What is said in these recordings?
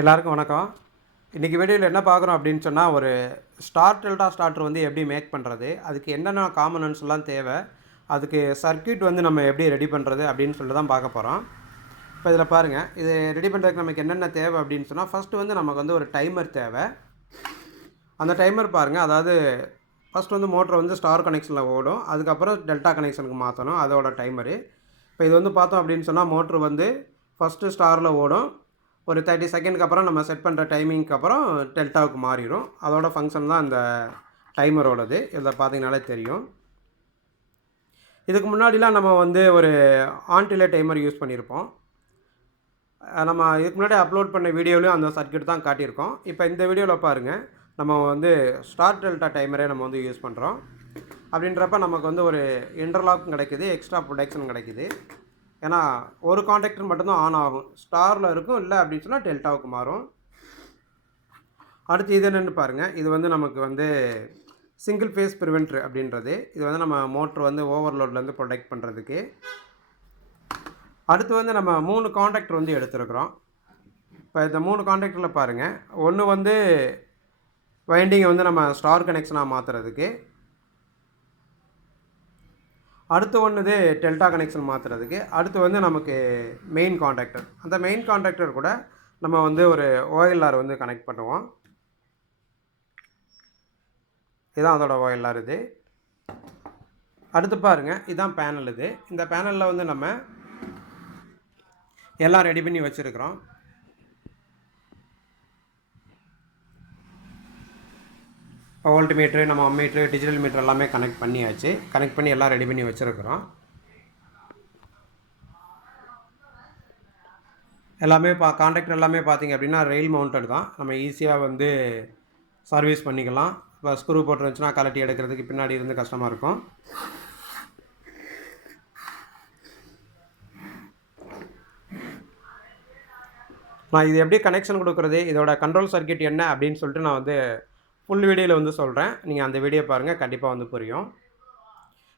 எல்லாருக்கும் வணக்கம். இன்றைக்கி வீடியோவில் என்ன பார்க்குறோம் அப்படின்னு சொன்னால் ஒரு ஸ்டார் டெல்டா ஸ்டார்டர் வந்து எப்படி மேக் பண்ணுறது அதுக்கு என்னென்ன காம்பனன்ட்ஸ்லாம் தேவை அதுக்கு சர்க்கியூட் வந்து நம்ம எப்படி ரெடி பண்ணுறது அப்படின்னு சொல்லிட்டு தான் பார்க்க போகிறோம் இப்போ இதில் பாருங்கள் இது ரெடி பண்ணுறதுக்கு நமக்கு என்னென்ன தேவை அப்படின்னு சொன்னால் ஃபஸ்ட்டு வந்து நமக்கு வந்து ஒரு டைமர் தேவை. அந்த டைமர் பாருங்கள் அதாவது ஃபஸ்ட் வந்து மோட்டர் வந்து ஸ்டார் கனெக்ஷனில் ஓடும் அதுக்கப்புறம் டெல்டா கனெக்ஷனுக்கு மாற்றணும் அதோட டைமரு இப்போ இது வந்து பார்த்தோம் அப்படின்னு சொன்னால் மோட்ரு வந்து ஃபஸ்ட்டு ஸ்டாரில் ஓடும் ஒரு தேர்ட்டி செகண்டுக்கு அப்புறம் நம்ம செட் பண்ணுற டைமிங்க்கு அப்புறம் டெல்டாவுக்கு மாறிடும் அதோட ஃபங்க்ஷன் தான் அந்த டைமரோடது இதில் பார்த்தீங்கனாலே தெரியும். இதுக்கு முன்னாடிலாம் நம்ம வந்து ஒரு ஆன்டிலே டைமர் யூஸ் பண்ணியிருப்போம். நம்ம இதுக்கு முன்னாடி அப்லோட் பண்ண வீடியோலையும் அந்த சர்க்கியூட் தான் காட்டியிருக்கோம். இப்போ இந்த வீடியோவில் பாருங்கள் நம்ம வந்து ஸ்டார் டெல்டா டைமரே நம்ம வந்து யூஸ் பண்ணுறோம் அப்படின்றப்ப நமக்கு வந்து ஒரு இன்டர்லாக் கிடைக்குது எக்ஸ்ட்ரா ப்ரொடக்ஷன் கிடைக்குது. ஏன்னா ஒரு காண்டாக்டர் மட்டும்தான் ஆன் ஆகும். ஸ்டாரில் இருக்கும் இல்லை அப்படின்னு சொன்னால் டெல்டாவுக்கு மாறும். அடுத்து இது என்னென்னு பாருங்கள் இது வந்து நமக்கு வந்து சிங்கிள் ஃபேஸ் ப்ரிவென்ட்ரு அப்படின்றது. இது வந்து நம்ம மோட்ரு வந்து ஓவர்லோட்லேருந்து ப்ரொடெக்ட் பண்ணுறதுக்கு அடுத்து வந்து நம்ம மூணு காண்டாக்டர் வந்து எடுத்துருக்குறோம். இப்போ இந்த மூணு காண்டாக்டரில் பாருங்கள் ஒன்று வந்து வைண்டிங்கை வந்து நம்ம ஸ்டார் கனெக்ஷனாக மாற்றுறதுக்கு அடுத்து ஒன்றுது டெல்டா கனெக்ஷன் மாற்றுறதுக்கு அடுத்து வந்து நமக்கு மெயின் காண்டாக்டர் அந்த மெயின் காண்டாக்டர் கூட நம்ம வந்து ஒரு ஓஎல்ஆர் வந்து கனெக்ட் பண்ணுவோம். இதுதான் அதோட ஓஎல்ஆர் இது. அடுத்து பாருங்கள் இதுதான் பேனல் இது. இந்த பேனலில் வந்து நம்ம எல்லாம் ரெடி பண்ணி வச்சுருக்குறோம். வோல்ட் மீட்ரு நம்ம மீட்ரு டிஜிட்டல் மீட்ரு எல்லாமே கனெக்ட் பண்ணியாச்சு. கனெக்ட் பண்ணி எல்லாம் ரெடி பண்ணி வச்சுருக்குறோம். எல்லாமே பா காண்டாக்ட் எல்லாமே பார்த்தீங்க அப்படின்னா ரெயில் மவுண்டட் தான். நம்ம ஈஸியாக வந்து சர்வீஸ் பண்ணிக்கலாம். இப்போ ஸ்க்ரூ போட்டுருந்துச்சுன்னா கலட்டி எடுக்கிறதுக்கு பின்னாடி இருந்து கஷ்டமாக இருக்கும். நான் இது எப்படி கனெக்ஷன் கொடுக்குறது? இதோட கண்ட்ரோல் சர்க்கியூட் என்ன அப்படின்னு சொல்லிட்டு நான் வந்து ஃபுல் வீடியோவில் வந்து சொல்கிறேன் நீங்கள் அந்த வீடியோ பாருங்கள் கண்டிப்பாக வந்து புரியும்.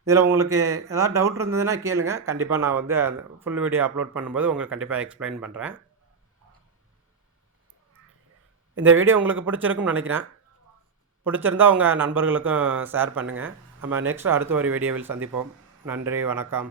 இதில் உங்களுக்கு ஏதாவது டவுட் இருந்ததுன்னா கேளுங்கள் கண்டிப்பாக நான் வந்து அந்த ஃபுல் வீடியோ அப்லோட் பண்ணும்போது உங்களுக்கு கண்டிப்பாக எக்ஸ்பிளைன் பண்ணுறேன் இந்த வீடியோ உங்களுக்கு பிடிச்சிருக்கும்னு நினைக்கிறேன். பிடிச்சிருந்தா உங்கள் நண்பர்களுக்கும் ஷேர் பண்ணுங்கள் நம்ம நெக்ஸ்ட் அடுத்த ஒரு வீடியோவில் சந்திப்போம். நன்றி வணக்கம்.